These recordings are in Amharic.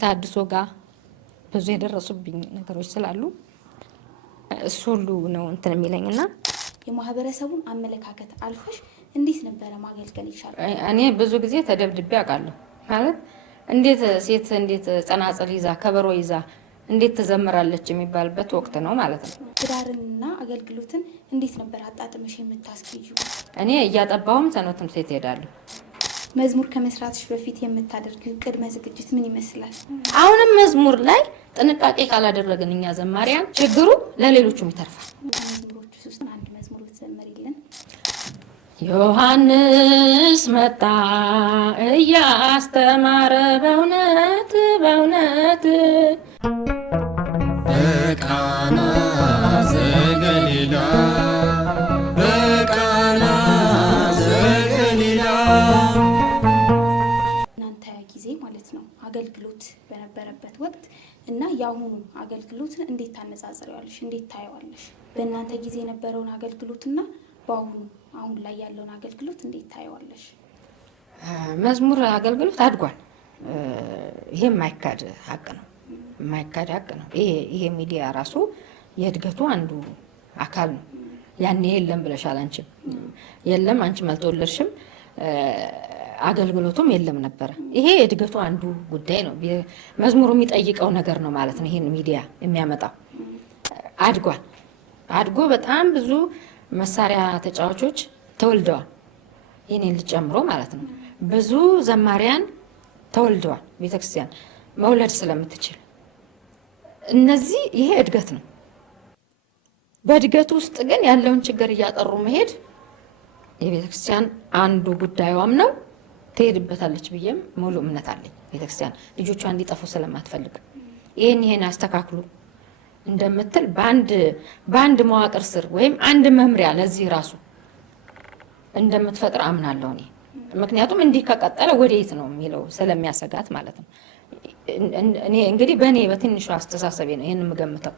ከታድሶ ጋር ብዙ የደረሱብኝ ነገሮች ስላሉ እሱ ሁሉ ነው እንትን የሚለኝና የማህበረሰቡን አመለካከት አልፈሽ እንዴት ነበረ ማገልገል ይቻላል? እኔ ብዙ ጊዜ ተደብድቤ አውቃለሁ። ማለት እንዴት ሴት እንዴት ጸናጽል ይዛ ከበሮ ይዛ እንዴት ትዘምራለች የሚባልበት ወቅት ነው ማለት ነው። ትዳርንና አገልግሎትን እንዴት ነበር አጣጥመሽ የምታስኬጂው? እኔ እያጠባሁም ሰንበት ትምህርት ቤት እሄዳለሁ። መዝሙር ከመስራትሽ በፊት የምታደርጊው ቅድመ ዝግጅት ምን ይመስላል? አሁንም መዝሙር ላይ ጥንቃቄ ካላደረግን እኛ ዘማሪያን ችግሩ ለሌሎቹም ይተርፋል። መዝሙሮች ውስጥ አንድ መዝሙር ትዘምሪልን? ዮሐንስ መጣ እያስተማረ በእውነት በእውነት በቃና ዘገሊላ በቃና ዘገሊላ። እናንተ ጊዜ ማለት ነው አገልግሎት በነበረበት ወቅት እና የአሁኑ አገልግሎትን እንዴት ታነጻጽሪዋለሽ? እንዴት ታየዋለሽ? በእናንተ ጊዜ የነበረውን አገልግሎትና አሁን ላይ ያለውን አገልግሎት እንዴት ታየዋለሽ? መዝሙር አገልግሎት አድጓል። ይሄ የማይካድ ሀቅ ነው። የማይካድ ሀቅ ነው። ይሄ ሚዲያ ራሱ የእድገቱ አንዱ አካል ነው። ያኔ የለም ብለሻል አንቺም የለም አንቺም አልተወለድሽም አገልግሎቱም የለም ነበረ። ይሄ የእድገቱ አንዱ ጉዳይ ነው። መዝሙሩ የሚጠይቀው ነገር ነው ማለት ነው። ይሄን ሚዲያ የሚያመጣው አድጓል። አድጎ በጣም ብዙ መሳሪያ ተጫዋቾች ተወልደዋል። የኔን ልጅ ጨምሮ ማለት ነው። ብዙ ዘማሪያን ተወልደዋል። ቤተክርስቲያን መውለድ ስለምትችል እነዚህ ይሄ እድገት ነው። በእድገቱ ውስጥ ግን ያለውን ችግር እያጠሩ መሄድ የቤተክርስቲያን አንዱ ጉዳዩም ነው። ትሄድበታለች ብዬም ሙሉ እምነት አለኝ። ቤተክርስቲያን ልጆቿ እንዲጠፉ ስለማትፈልግ ይሄን አስተካክሉ እንደምትል በአንድ መዋቅር ስር ወይም አንድ መምሪያ ለዚህ ራሱ እንደምትፈጥር አምናለሁ እኔ። ምክንያቱም እንዲህ ከቀጠለ ወዴት ነው የሚለው ስለሚያሰጋት ማለት ነው። እኔ እንግዲህ በእኔ በትንሹ አስተሳሰቤ ነው ይህን የምገምተው።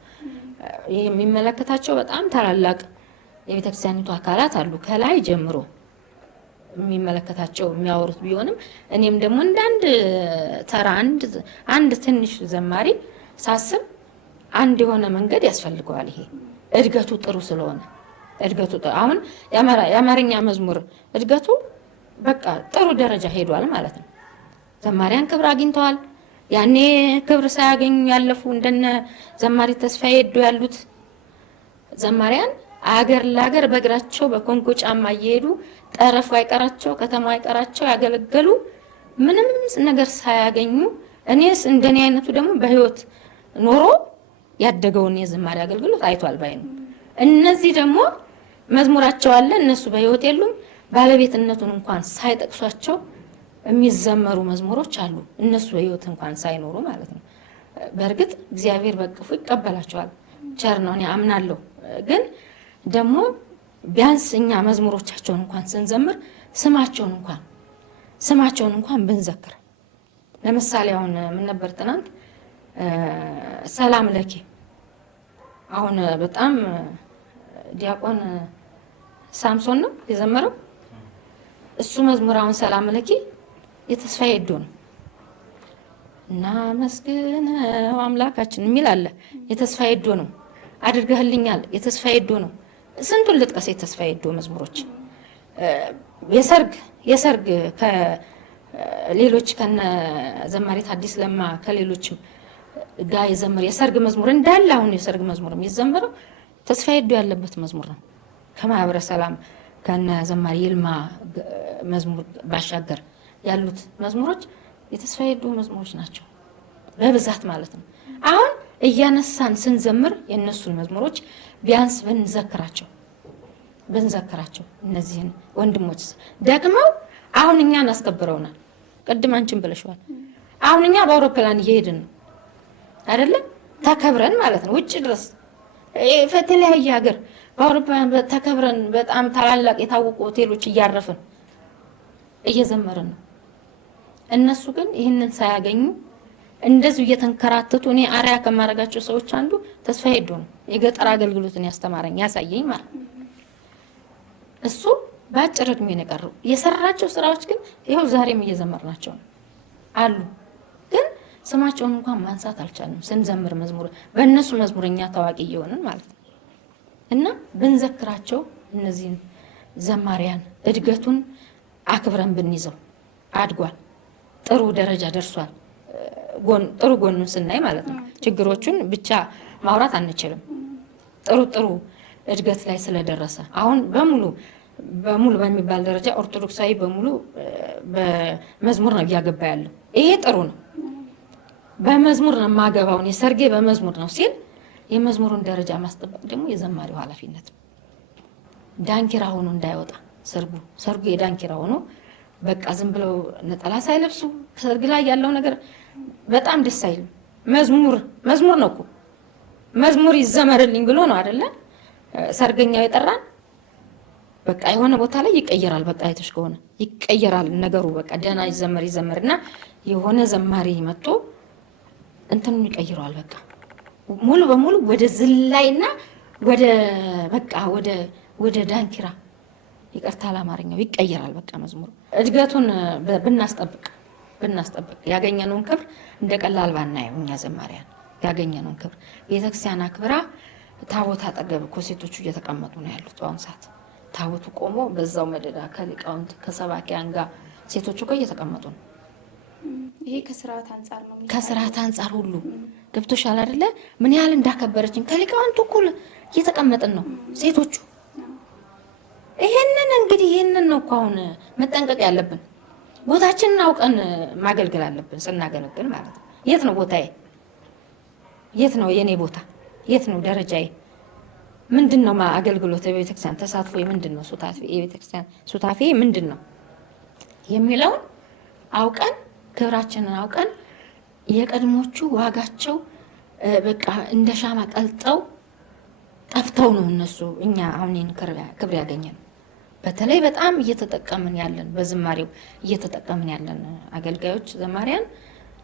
ይህ የሚመለከታቸው በጣም ታላላቅ የቤተክርስቲያኒቱ አካላት አሉ ከላይ ጀምሮ የሚመለከታቸው የሚያወሩት ቢሆንም እኔም ደግሞ እንዳንድ ተራ አንድ ትንሽ ዘማሪ ሳስብ አንድ የሆነ መንገድ ያስፈልገዋል። ይሄ እድገቱ ጥሩ ስለሆነ አሁን የአማርኛ መዝሙር እድገቱ በቃ ጥሩ ደረጃ ሄዷል ማለት ነው። ዘማሪያን ክብር አግኝተዋል። ያኔ ክብር ሳያገኙ ያለፉ እንደነ ዘማሪ ተስፋዬ ሄዶ ያሉት ዘማሪያን አገር ለአገር በእግራቸው በኮንጎ ጫማ እየሄዱ ጠረፉ አይቀራቸው ከተማ አይቀራቸው ያገለገሉ ምንም ነገር ሳያገኙ እኔስ እንደኔ አይነቱ ደግሞ በህይወት ኖሮ ያደገውን የዝማሬ አገልግሎት አይቷል ባይ ነው። እነዚህ ደግሞ መዝሙራቸው አለ እነሱ በህይወት የሉም። ባለቤትነቱን እንኳን ሳይጠቅሷቸው የሚዘመሩ መዝሙሮች አሉ እነሱ በህይወት እንኳን ሳይኖሩ ማለት ነው። በእርግጥ እግዚአብሔር በቅፉ ይቀበላቸዋል። ቸር ነው እኔ አምናለሁ። ግን ደግሞ ቢያንስ እኛ መዝሙሮቻቸውን እንኳን ስንዘምር ስማቸውን እንኳን ብንዘክር። ለምሳሌ አሁን ምን ነበር ትናንት ሰላም ለኪ አሁን በጣም ዲያቆን ሳምሶን ነው የዘመረው። እሱ መዝሙር አሁን ሰላም ለኪ የተስፋዬ ዶ ነው እና መስግነው አምላካችን የሚል አለ። የተስፋዬ ዶ ነው አድርገህልኛል የተስፋዬ ዶ ነው። ስንቱን ልጥቀስ የተስፋዬ ዶ መዝሙሮች። የሰርግ ከሌሎች ከነ ዘማሪት አዲስ ለማ ከሌሎችም ጋር የዘመረ የሰርግ መዝሙር እንዳለ አሁን የሰርግ መዝሙር የሚዘመረው ተስፋዬ ዶ ያለበት መዝሙር ነው። ከማህበረ ሰላም ከነ ዘማሪ ይልማ መዝሙር ባሻገር ያሉት መዝሙሮች የተስፋዬ ዶ መዝሙሮች ናቸው በብዛት ማለት ነው። አሁን እያነሳን ስንዘምር የነሱን መዝሙሮች ቢያንስ ብንዘክራቸው እነዚህን ወንድሞች ደክመው አሁን እኛን አስከብረውናል። ቅድም አንቺን ብለሽዋል። አሁን እኛ በአውሮፕላን እየሄድን ነው አይደለም? ተከብረን ማለት ነው። ውጭ ድረስ በተለያየ ሀገር በአውሮፕላን ተከብረን በጣም ታላላቅ የታወቁ ሆቴሎች እያረፍን እየዘመርን ነው። እነሱ ግን ይህንን ሳያገኙ እንደዚሁ እየተንከራተቱ እኔ አርያ ከማረጋቸው ሰዎች አንዱ ተስፋዬ ዶ ነው። የገጠር አገልግሎትን ያስተማረኝ ያሳየኝ ማለት ነው። እሱ በአጭር እድሜ ነው የቀረው። የሰራቸው ስራዎች ግን ይኸው ዛሬም እየዘመርናቸው ነው አሉ። ግን ስማቸውን እንኳን ማንሳት አልቻልንም። ስንዘምር መዝሙር በእነሱ መዝሙረኛ ታዋቂ እየሆንን ማለት ነው። እና ብንዘክራቸው እነዚህን ዘማሪያን እድገቱን አክብረን ብንይዘው አድጓል፣ ጥሩ ደረጃ ደርሷል። ጥሩ ጎኑን ስናይ ማለት ነው። ችግሮቹን ብቻ ማውራት አንችልም። ጥሩ እድገት ላይ ስለደረሰ አሁን በሙሉ በሚባል ደረጃ ኦርቶዶክሳዊ በሙሉ በመዝሙር ነው እያገባ ያለው። ይሄ ጥሩ ነው። በመዝሙር ነው የማገባውን የሰርጌ በመዝሙር ነው ሲል የመዝሙሩን ደረጃ ማስጠበቅ ደግሞ የዘማሪው ኃላፊነት ነው። ዳንኪራ ሆኖ እንዳይወጣ ሰርጉ የዳንኪራ ሆኖ በቃ ዝም ብለው ነጠላ ሳይለብሱ ሰርግ ላይ ያለው ነገር በጣም ደስ አይልም። መዝሙር ነው እኮ መዝሙር ይዘመርልኝ ብሎ ነው አይደለ ሰርገኛው የጠራን። በቃ የሆነ ቦታ ላይ ይቀየራል። በቃ አይተሽ ከሆነ ይቀየራል ነገሩ። በቃ ደህና ይዘመርና የሆነ ዘማሪ መጥቶ እንትኑን ይቀይረዋል። በቃ ሙሉ በሙሉ ወደ ዝላይና ወደ ዳንኪራ ይቅርታ ለአማርኛው ይቀየራል። በቃ መዝሙሩ እድገቱን ብናስጠብቅ ያገኘነውን ክብር እንደ ቀላል ባናየው እኛ ዘማሪያን ያገኘነውን ክብር ቤተክርስቲያን አክብራ ታቦት አጠገብ እኮ ሴቶቹ እየተቀመጡ ነው ያሉት በአሁኑ ሰዓት። ታቦቱ ቆሞ በዛው መደዳ ከሊቃውንት ከሰባኪያን ጋር ሴቶቹ እኮ እየተቀመጡ ነው። ይሄ ከስርዓት አንጻር ነው። ከስርዓት አንጻር ሁሉ ገብቶሻል አይደለ? ምን ያህል እንዳከበረችን ከሊቃውንቱ እኩል እየተቀመጥን ነው ሴቶቹ። ይሄንን ነው እኮ አሁን መጠንቀቅ ያለብን። ቦታችንን አውቀን ማገልገል አለብን። ስናገለግል ማለት ነው የት ነው ቦታዬ? የት ነው የኔ ቦታ? የት ነው ደረጃዬ? ምንድነው አገልግሎት የቤተክርስቲያን ተሳትፎ ምንድነው? የቤተክርስቲያን ሱታፌ ምንድነው የሚለውን አውቀን ክብራችንን አውቀን የቀድሞቹ ዋጋቸው በቃ እንደ ሻማ ቀልጠው ጠፍተው ነው እነሱ እኛ አሁን ክብር ያገኘን። በተለይ በጣም እየተጠቀምን ያለን በዝማሬው እየተጠቀምን ያለን አገልጋዮች ዘማሪያን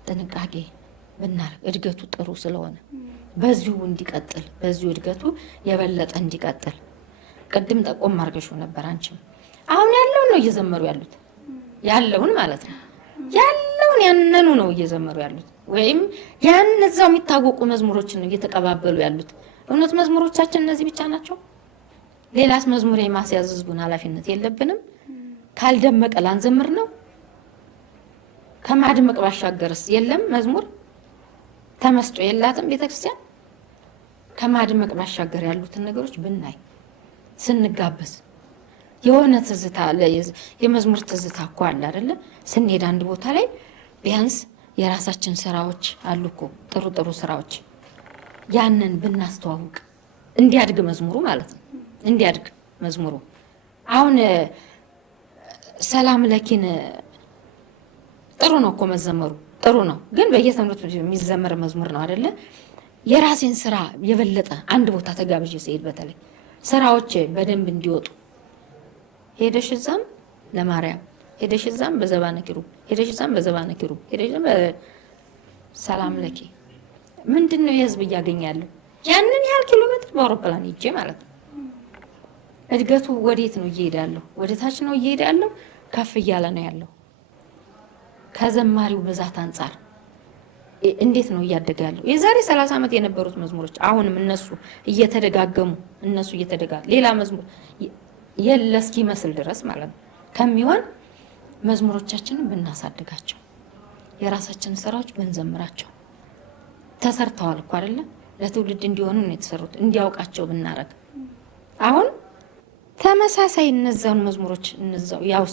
ጥንቃቄ ብናደርግ እድገቱ ጥሩ ስለሆነ በዚሁ እንዲቀጥል በዚሁ እድገቱ የበለጠ እንዲቀጥል ቅድም ጠቆም አድርገሽው ነበር አንቺም። አሁን ያለውን ነው እየዘመሩ ያሉት ያለውን ማለት ነው ያለውን ያንኑ ነው እየዘመሩ ያሉት ወይም እዛው የሚታወቁ መዝሙሮችን ነው እየተቀባበሉ ያሉት። እውነት መዝሙሮቻችን እነዚህ ብቻ ናቸው? ሌላስ መዝሙር የማስያዝ ህዝቡን ኃላፊነት የለብንም? ካልደመቀ ላንዘምር ነው? ከማድመቅ ባሻገርስ የለም መዝሙር ተመስጦ የላትም ቤተክርስቲያን? ከማድመቅ ባሻገር ያሉትን ነገሮች ብናይ ስንጋበዝ የሆነ ትዝታ አለ። የመዝሙር ትዝታ እኮ አለ አይደለ? ስንሄድ አንድ ቦታ ላይ ቢያንስ የራሳችን ስራዎች አሉ እኮ ጥሩ ስራዎች፣ ያንን ብናስተዋውቅ እንዲያድግ መዝሙሩ ማለት ነው። እንዲያድግ መዝሙሩ አሁን ሰላም ለኪን ጥሩ ነው እኮ መዘመሩ ጥሩ ነው፣ ግን በየትምህርት ቤቱ የሚዘመር መዝሙር ነው አይደለ? የራሴን ስራ የበለጠ አንድ ቦታ ተጋብዤ ስሄድ በተለይ ስራዎች በደንብ እንዲወጡ ሄደሽ እዛም ለማርያም ሄደሽ እዛም በዘባነ ኪሩብ ሄደሽ እዛም በዘባነ ኪሩብ ሄደሽ ሰላም ለኪ ምንድነው የህዝብ እያገኛለሁ ያንን ያህል ኪሎ ሜትር በአውሮፕላን ሄጄ ማለት ነው። እድገቱ ወዴት ነው እየሄዳለሁ? ወደ ታች ነው እየሄዳለሁ? ከፍ እያለ ነው ያለው? ከዘማሪው ብዛት አንጻር እንዴት ነው እያደገ ያለው? የዛሬ 30 ዓመት የነበሩት መዝሙሮች አሁንም እነሱ እየተደጋገሙ ሌላ መዝሙር የለ እስኪመስል ድረስ ማለት ነው ከሚሆን መዝሙሮቻችንን ብናሳድጋቸው የራሳችንን ስራዎች ብንዘምራቸው ተሰርተዋል እኮ አይደለ? ለትውልድ እንዲሆኑ ነው የተሰሩት። እንዲያውቃቸው ብናረግ አሁን ተመሳሳይ እነዛውን መዝሙሮች እነዛው ያው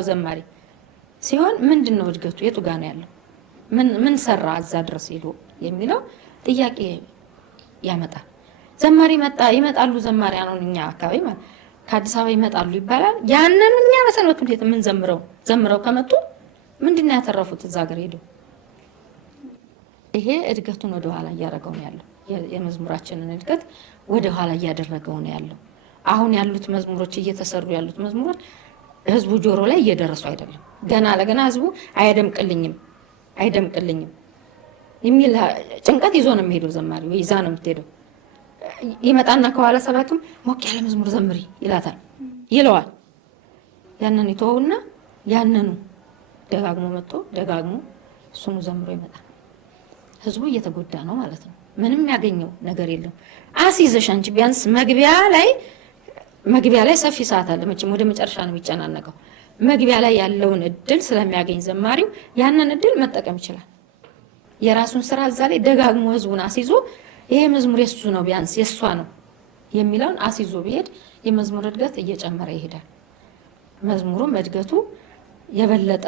ዘማሪ ሲሆን ምንድነው እድገቱ? የቱ ጋር ነው ያለው? ምን ሰራ እዛ ድረስ ሄዶ የሚለው ጥያቄ ያመጣል። ዘማሪ ይመጣሉ ዘማሪያን እኛ አካባቢ ማለት ከአዲስ አበባ ይመጣሉ ይባላል። ያንን እኛ በሰንበት ትምህርት ቤት ዘምረው ከመጡ ምንድነው ያተረፉት እዛ ሀገር ሄዶ? ይሄ እድገቱን ወደ ኋላ እያደረገው ነው ያለው። የመዝሙራችንን እድገት ወደ ኋላ እያደረገው ነው ያለው። አሁን ያሉት መዝሙሮች እየተሰሩ ያሉት መዝሙሮች ህዝቡ ጆሮ ላይ እየደረሱ አይደለም። ገና ለገና ህዝቡ አይደምቅልኝም የሚል ጭንቀት ይዞ ነው የሚሄደው። ዘማሪ ወይ ይዛ ነው የምትሄደው። ይመጣና ከኋላ ሰባኪም ሞቅ ያለ መዝሙር ዘምሪ ይላታል ይለዋል። ያንን ይተውና ያንኑ ደጋግሞ መጥቶ ደጋግሞ እሱኑ ዘምሮ ይመጣል። ህዝቡ እየተጎዳ ነው ማለት ነው። ምንም ያገኘው ነገር የለም። አስይዘሽ አንቺ ቢያንስ መግቢያ ላይ ሰፊ ሰዓት አለ። መቼም ወደ መጨረሻ ነው የሚጨናነቀው። መግቢያ ላይ ያለውን እድል ስለሚያገኝ ዘማሪው ያንን እድል መጠቀም ይችላል። የራሱን ስራ እዛ ላይ ደጋግሞ ህዝቡን አስይዞ ይሄ መዝሙር የሱ ነው ቢያንስ የሷ ነው የሚለውን አስይዞ ቢሄድ የመዝሙር እድገት እየጨመረ ይሄዳል። መዝሙሩም እድገቱ የበለጠ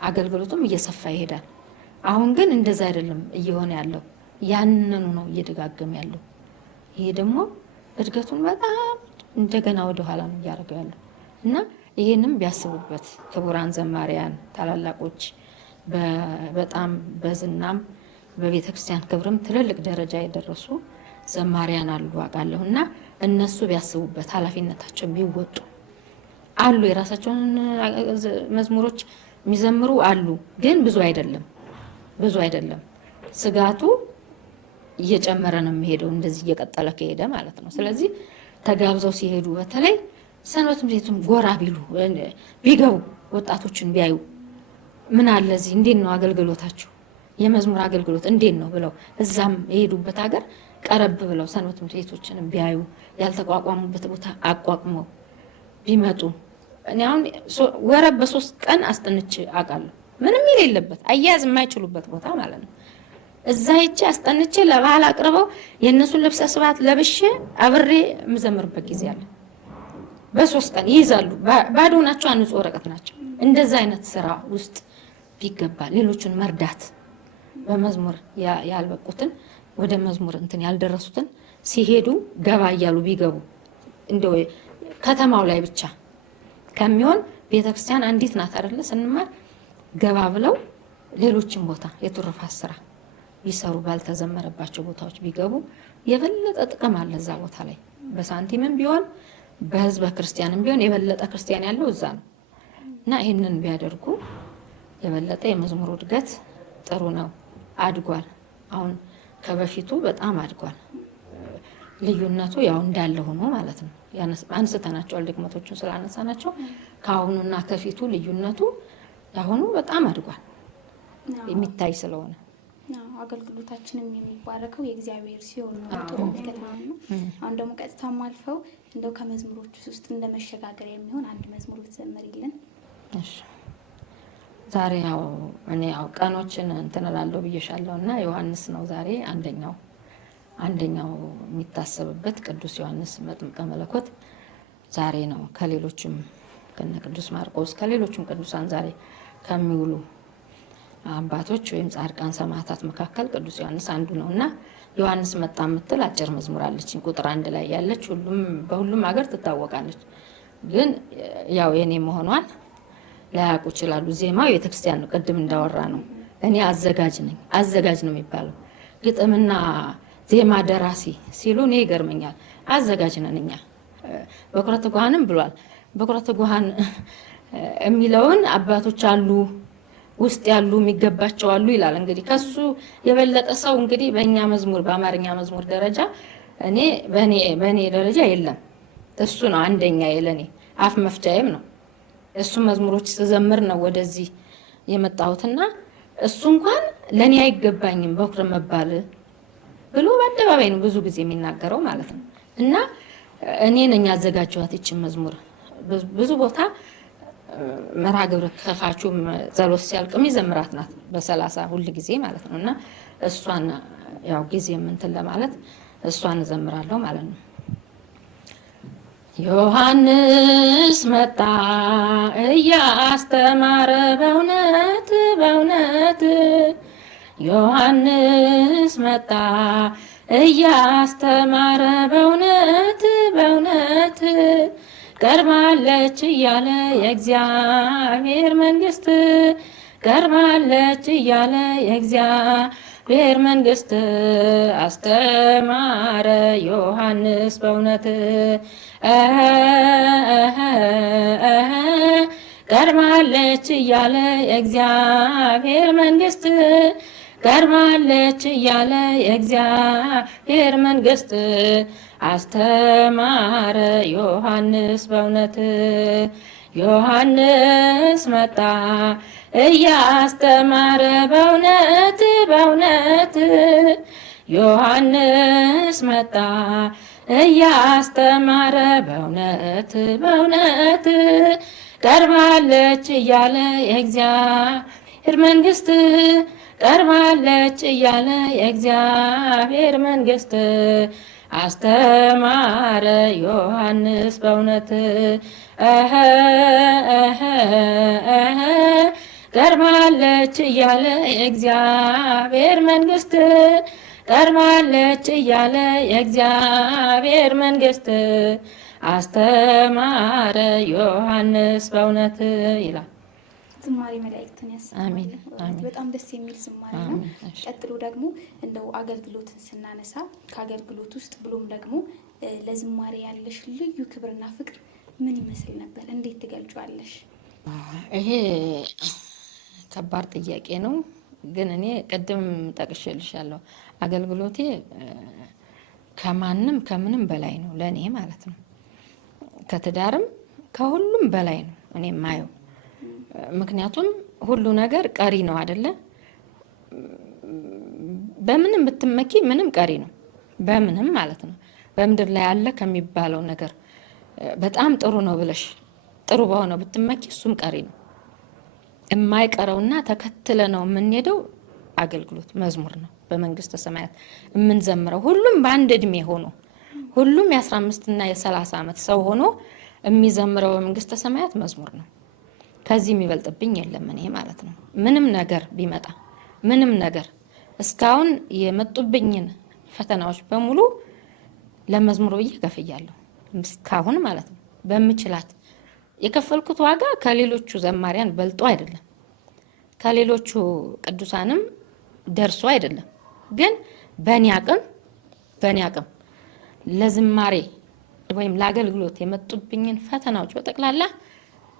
አገልግሎቱም እየሰፋ ይሄዳል። አሁን ግን እንደዛ አይደለም እየሆነ ያለው፣ ያንኑ ነው እየደጋገመ ያለው። ይሄ ደግሞ እድገቱን በጣም እንደገና ወደ ኋላ ነው እያደረገው ያለው እና ይሄንም ቢያስቡበት ክቡራን ዘማሪያን ታላላቆች በጣም በዝናም በቤተ ክርስቲያን ክብርም ትልልቅ ደረጃ የደረሱ ዘማሪያን አሉ አውቃለሁ። እና እነሱ ቢያስቡበት ኃላፊነታቸው ቢወጡ አሉ። የራሳቸውን መዝሙሮች የሚዘምሩ አሉ፣ ግን ብዙ አይደለም። ስጋቱ እየጨመረ ነው የሚሄደው እንደዚህ እየቀጠለ ከሄደ ማለት ነው። ስለዚህ ተጋብዘው ሲሄዱ በተለይ ሰንበት ትምህርት ቤቱም ጎራ ቢገቡ ወጣቶችን ቢያዩ ምን አለ እዚህ እንዴት ነው አገልግሎታችሁ የመዝሙር አገልግሎት እንዴት ነው ብለው እዛም የሄዱበት ሀገር ቀረብ ብለው ሰንበት ትምህርት ቤቶችን ቢያዩ ያልተቋቋሙበት ቦታ አቋቁመው ቢመጡ እኔ አሁን ወረብ በ3 ቀን አስጠንቼ አውቃለሁ። ምንም የሌለበት አያያዝ የማይችሉበት ቦታ ማለት ነው። እዛ ሄጄ አስጠንቼ ለባህል አቅርበው የእነሱን ልብሰ ስብሐት ለብሼ አብሬ የምዘምርበት ጊዜ አለ። በ3 ቀን ይይዛሉ። ባዶ ናቸው፣ አንጹ ወረቀት ናቸው። እንደዛ አይነት ስራ ውስጥ ቢገባ ሌሎቹን መርዳት በመዝሙር ያልበቁትን ወደ መዝሙር እንትን ያልደረሱትን ሲሄዱ ገባ እያሉ ቢገቡ እንደው ከተማው ላይ ብቻ ከሚሆን ቤተክርስቲያን አንዲት ናት አይደለ ስንማር ገባ ብለው ሌሎችን ቦታ የትሩፋት ስራ ቢሰሩ ባልተዘመረባቸው ቦታዎች ቢገቡ የበለጠ ጥቅም አለ እዛ ቦታ ላይ በሳንቲምም ቢሆን በህዝበ ክርስቲያንም ቢሆን የበለጠ ክርስቲያን ያለው እዛ ነው እና ይሄንን ቢያደርጉ የበለጠ የመዝሙሩ እድገት ጥሩ ነው። አድጓል። አሁን ከበፊቱ በጣም አድጓል። ልዩነቱ ያው እንዳለ ሆኖ ማለት ነው። አንስተናቸዋል ድክመቶቹን ስላነሳናቸው ከአሁኑና ከፊቱ ልዩነቱ ያሁኑ በጣም አድጓል የሚታይ ስለሆነ አገልግሎታችንም የሚባረከው የእግዚአብሔር ሲሆን ነው። ጥሩ ምልከታ ነው። አሁን ደግሞ ቀጥታም አልፈው እንደው ከመዝሙሮች ውስጥ እንደ መሸጋገሪያ የሚሆን አንድ መዝሙር ብትዘምሪልን። እሺ ዛሬ ያው እኔ ያው ቀኖችን እንትን እላለሁ ብዬሻለሁ እና ዮሐንስ ነው ዛሬ አንደኛው የሚታሰብበት ቅዱስ ዮሐንስ መጥምቀ መለኮት ዛሬ ነው። ከሌሎችም ከነ ቅዱስ ማርቆስ ከሌሎችም ቅዱሳን ዛሬ ከሚውሉ አባቶች ወይም ጻድቃን ሰማዕታት መካከል ቅዱስ ዮሐንስ አንዱ ነውና ዮሐንስ መጣ የምትል አጭር መዝሙር አለች። ቁጥር 1 ላይ ያለች በሁሉም ሀገር ትታወቃለች። ግን ያው የኔ መሆኗን ላያውቁ ይችላሉ። ዜማው የቤተክርስቲያን ነው። ቅድም እንዳወራ ነው። እኔ አዘጋጅ ነው የሚባለው። ግጥምና ዜማ ደራሲ ሲሉ እኔ ይገርመኛል። አዘጋጅ ነን እኛ። በኩራተ ጉሃንም ብሏል። በኩራተ ጉሃን የሚለውን አባቶች አሉ ውስጥ ያሉ የሚገባቸው አሉ ይላል። እንግዲህ ከሱ የበለጠ ሰው እንግዲህ በእኛ መዝሙር በአማርኛ መዝሙር ደረጃ በእኔ ደረጃ የለም። እሱ ነው አንደኛ የለኔ አፍ መፍቻዬም ነው። እሱ መዝሙሮች ስዘምር ነው ወደዚህ የመጣሁትና እሱ እንኳን ለኔ አይገባኝም በኩር መባል ብሎ በአደባባይ ነው ብዙ ጊዜ የሚናገረው ማለት ነው። እና እኔ ነኝ ያዘጋጀኋት ይችን መዝሙር ብዙ ቦታ መርሃ ግብር ከፋቹም ጸሎት ሲያልቅም ይዘምራት ናት በ30 ሁሉ ጊዜ ማለት ነው። እና እሷን ያው ጊዜ እንትን ለማለት እሷን እዘምራለሁ ማለት ነው። ዮሐንስ መጣ እያስተማረ በእውነት ዮሐንስ መጣ እያስተማረ በእውነት ቀርባለች እያለ የእግዚአብሔር መንግስት ቀርባለች እያለ የእግዚአብሔር መንግስት አስተማረ ዮሐንስ በእውነት ቀርባለች እያለ የእግዚአብሔር መንግስት ቀርባለች እያለ የእግዚአብሔር መንግስት አስተማረ ዮሐንስ በእውነት ዮሐንስ መጣ እያስተማረ በእውነት በእውነት ዮሐንስ መጣ እያስተማረ በእውነት በእውነት ቀርባለች እያለ የእግዚአብሔር መንግስት ቀርባለች እያለ የእግዚአብሔር መንግስት አስተማረ ዮሐንስ በእውነት ቀርባለች እያለ የእግዚአብሔር መንግስት ቀርባለች እያለ የእግዚአብሔር መንግስት አስተማረ ዮሐንስ በእውነት ይላል። ዝማሬ መላእክትን ያሰማል። አሜን፣ አሜን። በጣም ደስ የሚል ዝማሬ ነው። አሜን። እሺ። ቀጥሎ ደግሞ እንደው አገልግሎትን ስናነሳ ከአገልግሎት ውስጥ ብሎም ደግሞ ለዝማሬ ያለሽ ልዩ ክብርና ፍቅር ምን ይመስል ነበር? እንዴት ትገልጫለሽ? ይሄ ከባድ ጥያቄ ነው፣ ግን እኔ ቅድም ጠቅሼልሻለሁ። አገልግሎቴ ከማንም ከምንም በላይ ነው ለእኔ ማለት ነው። ከትዳርም ከሁሉም በላይ ነው እኔ የማየው። ምክንያቱም ሁሉ ነገር ቀሪ ነው አይደለ? በምንም ብትመኪ ምንም ቀሪ ነው፣ በምንም ማለት ነው። በምድር ላይ ያለ ከሚባለው ነገር በጣም ጥሩ ነው ብለሽ ጥሩ በሆነው ብትመኪ እሱም ቀሪ ነው። የማይቀረውና ተከትለ ነው የምንሄደው አገልግሎት መዝሙር ነው። በመንግስተ ሰማያት የምንዘምረው ሁሉም በአንድ እድሜ ሆኖ ሁሉም የ15 እና የ30 ዓመት ሰው ሆኖ የሚዘምረው በመንግስተ ሰማያት መዝሙር ነው። ከዚህ የሚበልጥብኝ የለም እኔ ማለት ነው። ምንም ነገር ቢመጣ ምንም ነገር እስካሁን የመጡብኝን ፈተናዎች በሙሉ ለመዝሙር ብዬ ከፍያለሁ እስካሁን ማለት ነው። በምችላት የከፈልኩት ዋጋ ከሌሎቹ ዘማሪያን በልጦ አይደለም፣ ከሌሎቹ ቅዱሳንም ደርሶ አይደለም። ግን በእኔ አቅም ለዝማሬ ወይም ለአገልግሎት የመጡብኝን ፈተናዎች በጠቅላላ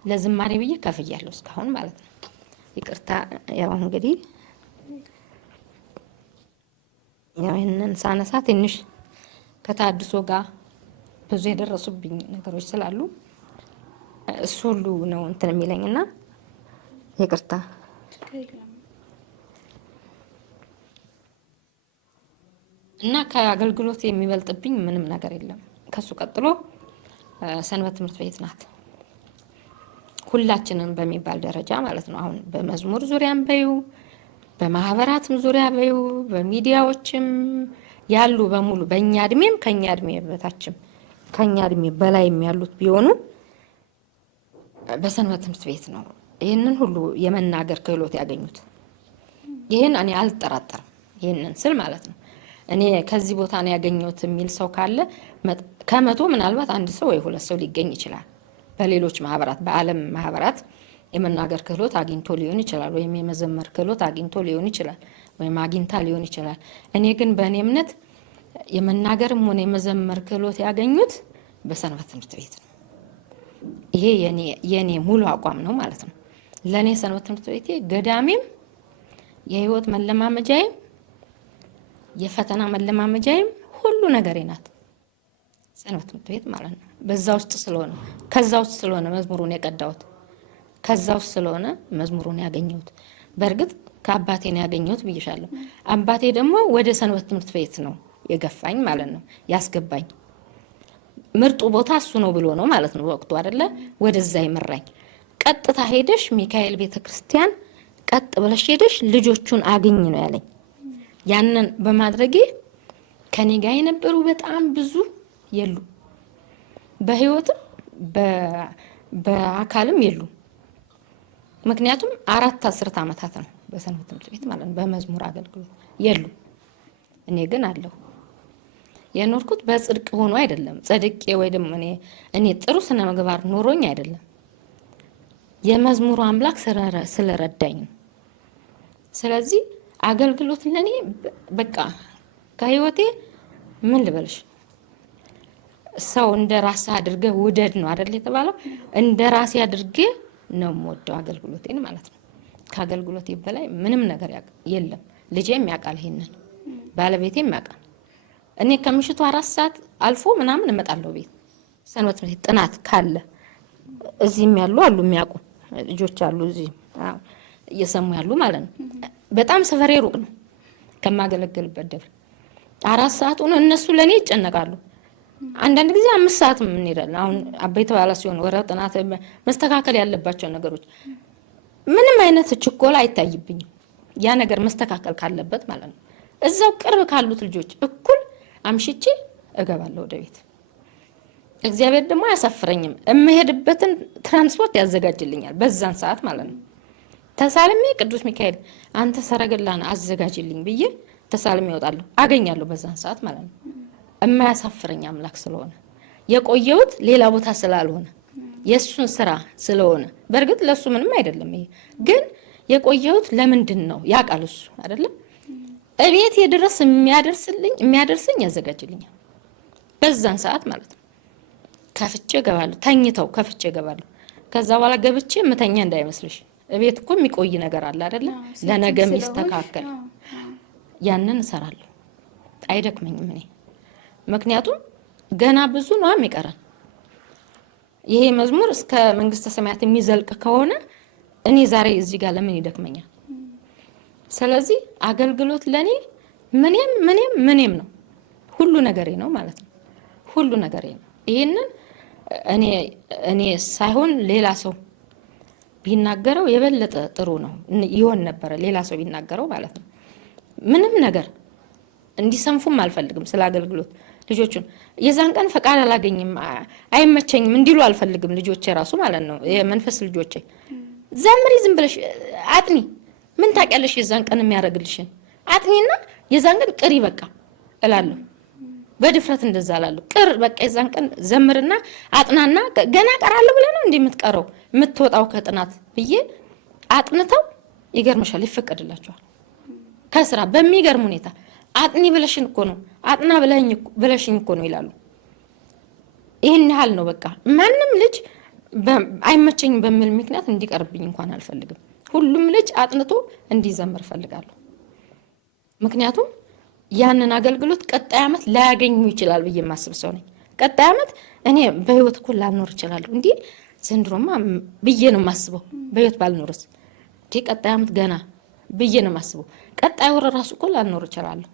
ለዝማሬ ብዬ ከፍያለሁ እስካሁን ማለት ነው። ይቅርታ ያው እንግዲህ ያው ይህንን ሳነሳ ትንሽ ከታድሶ ጋር ብዙ የደረሱብኝ ነገሮች ስላሉ እሱ ሁሉ ነው እንትን የሚለኝና ይቅርታ። እና ከአገልግሎት የሚበልጥብኝ ምንም ነገር የለም። ከሱ ቀጥሎ ሰንበት ትምህርት ቤት ናት። ሁላችንም በሚባል ደረጃ ማለት ነው። አሁን በመዝሙር ዙሪያም በዩ በማህበራትም ዙሪያ በዩ በሚዲያዎችም ያሉ በሙሉ በእኛ እድሜም ከኛ እድሜ በታችም ከኛ እድሜ በላይም ያሉት ቢሆኑ በሰንበት ትምህርት ቤት ነው ይህንን ሁሉ የመናገር ክህሎት ያገኙት። ይህን እኔ አልጠራጠርም። ይህንን ስል ማለት ነው እኔ ከዚህ ቦታ ነው ያገኘሁት የሚል ሰው ካለ ከመቶ ምናልባት አንድ ሰው ወይ ሁለት ሰው ሊገኝ ይችላል። በሌሎች ማህበራት በዓለም ማህበራት የመናገር ክህሎት አግኝቶ ሊሆን ይችላል፣ ወይም የመዘመር ክህሎት አግኝቶ ሊሆን ይችላል፣ ወይም አግኝታ ሊሆን ይችላል። እኔ ግን በእኔ እምነት የመናገርም ሆነ የመዘመር ክህሎት ያገኙት በሰንበት ትምህርት ቤት ነው። ይሄ የኔ ሙሉ አቋም ነው ማለት ነው። ለኔ ሰንበት ትምህርት ቤቴ ገዳሜም የህይወት መለማመጃዬም የፈተና መለማመጃዬም ሁሉ ነገሬ ናት ሰንበት ትምህርት ቤት ማለት ነው። በዛ ውስጥ ስለሆነ ከዛ ውስጥ ስለሆነ መዝሙሩን የቀዳሁት ከዛ ውስጥ ስለሆነ መዝሙሩን ያገኘሁት። በእርግጥ ከአባቴ ነው ያገኘሁት ብዬሻለሁ። አባቴ ደግሞ ወደ ሰንበት ትምህርት ቤት ነው የገፋኝ ማለት ነው፣ ያስገባኝ ምርጡ ቦታ እሱ ነው ብሎ ነው ማለት ነው ወቅቱ አይደለ? ወደዛ ይመራኝ። ቀጥታ ሄደሽ ሚካኤል ቤተክርስቲያን ቀጥ ብለሽ ሄደሽ ልጆቹን አግኝ ነው ያለኝ። ያንን በማድረጌ ከኔ ጋር የነበሩ በጣም ብዙ የሉ፣ በህይወትም በአካልም የሉ። ምክንያቱም 4 10 ዓመታት ነው በሰንበት ትምህርት ቤት ማለት ነው በመዝሙር አገልግሎት የሉ። እኔ ግን አለሁ። የኖርኩት በጽድቅ ሆኖ አይደለም፣ ጸድቄ ወይ ደግሞ እኔ ጥሩ ስነ ምግባር ኖሮኝ አይደለም። የመዝሙሩ አምላክ ስለረዳኝ ነው። ስለዚህ አገልግሎት ለኔ በቃ ከህይወቴ ምን ልበልሽ፣ ሰው እንደ ራስ አድርገህ ውደድ ነው አይደል የተባለው? እንደ ራሴ አድርጌ ነው የምወደው አገልግሎቴን ማለት ነው። ከአገልግሎቴ በላይ ምንም ነገር የለም። ልጄም ያውቃል፣ ይሄንን ባለቤቴም ያውቃል። እኔ ከምሽቱ 4 ሰዓት አልፎ ምናምን እመጣለሁ ቤት ሰንበት ቤት ጥናት ካለ እዚህም ያሉ አሉ የሚያውቁ ልጆች አሉ እዚህ እየሰሙ ያሉ ማለት ነው። በጣም ሰፈሬ ሩቅ ነው ከማገለግልበት ደብር 4 ሰዓት ሆኖ እነሱ ለኔ ይጨነቃሉ። አንዳንድ ጊዜ 5 ሰዓት እንሄዳለን። አሁን አበይተ በዓላት ሲሆን ወረብ ጥናት መስተካከል ያለባቸው ነገሮች ምንም አይነት ችኮላ አይታይብኝም። ያ ነገር መስተካከል ካለበት ማለት ነው እዛው ቅርብ ካሉት ልጆች እኩል አምሽቼ እገባለሁ ወደ ቤት። እግዚአብሔር ደግሞ አያሳፍረኝም። የምሄድበትን ትራንስፖርት ያዘጋጅልኛል በዛን ሰዓት ማለት ነው። ተሳልሜ ቅዱስ ሚካኤል አንተ ሰረገላን አዘጋጅልኝ ብዬ ተሳልሜ እወጣለሁ፣ አገኛለሁ በዛን ሰዓት ማለት ነው። የማያሳፍረኝ አምላክ ስለሆነ የቆየሁት ሌላ ቦታ ስላልሆነ የእሱን ስራ ስለሆነ በእርግጥ ለሱ ምንም አይደለም። ይሄ ግን የቆየሁት ለምንድን ነው ያውቃል እሱ አይደለም። እቤት የድረስ የሚያደርስኝ ያዘጋጅልኛል በዛን ሰዓት ማለት ነው። ከፍቼ እገባለሁ፣ ተኝተው ከፍቼ እገባለሁ። ከዛ በኋላ ገብቼ ምተኛ እንዳይመስልሽ እቤት እኮ የሚቆይ ነገር አለ አይደለ? ለነገ የሚስተካከል ያንን እሰራለሁ። አይደክመኝም እኔ ምክንያቱም ገና ብዙ ነው የሚቀረን። ይሄ መዝሙር እስከ መንግስተ ሰማያት የሚዘልቅ ከሆነ እኔ ዛሬ እዚህ ጋር ለምን ይደክመኛል? ስለዚህ አገልግሎት ለኔ ምንም ነው፣ ሁሉ ነገሬ ነው ማለት ነው። ሁሉ ነገሬ ነው። ይሄንን እኔ ሳይሆን ሌላ ሰው ቢናገረው የበለጠ ጥሩ ነው ይሆን ነበር። ሌላ ሰው ቢናገረው ማለት ነው። ምንም ነገር እንዲሰንፉም አልፈልግም። ስለ አገልግሎት ልጆቹን የዛን ቀን ፈቃድ አላገኝም አይመቸኝም እንዲሉ አልፈልግም። ልጆቼ ራሱ ማለት ነው የመንፈስ ልጆቼ ዘምሪ፣ ዝም ብለሽ አጥኒ፣ ምን ታውቂያለሽ የዛን ቀን የሚያደርግልሽን አጥኒና የዛን ቀን ቅሪ በቃ እላለሁ። በድፍረት እንደዛ እላለሁ። ቅር በቃ የዛን ቀን ዘምርና አጥናና ገና ቀራለሁ ብለህ ነው እንደምትቀረው የምትወጣው ከጥናት ብዬ አጥንተው ይገርምሻል ይፈቀድላቸዋል ከስራ በሚገርም ሁኔታ። አጥኒ ብለሽን እኮ ነው አጥና ብለሽኝ እኮ ነው ይላሉ። ይሄን ያህል ነው በቃ። ማንም ልጅ አይመቸኝ በሚል ምክንያት እንዲቀርብኝ እንኳን አልፈልግም። ሁሉም ልጅ አጥንቶ እንዲዘምር ፈልጋለሁ። ምክንያቱም ያንን አገልግሎት ቀጣይ ዓመት ላያገኙ ይችላል ብዬ ማስብ ሰው ነኝ። ቀጣይ ዓመት እኔ በህይወት እኮ ላልኖር እችላለሁ እንዴ ዘንድሮማ ብዬ ነው ማስበው። በህይወት ባልኖርስ እንዴ ቀጣይ ዓመት ገና ብዬ ነው ማስበው። ቀጣይ ወር ራሱ እኮ ላልኖር እችላለሁ።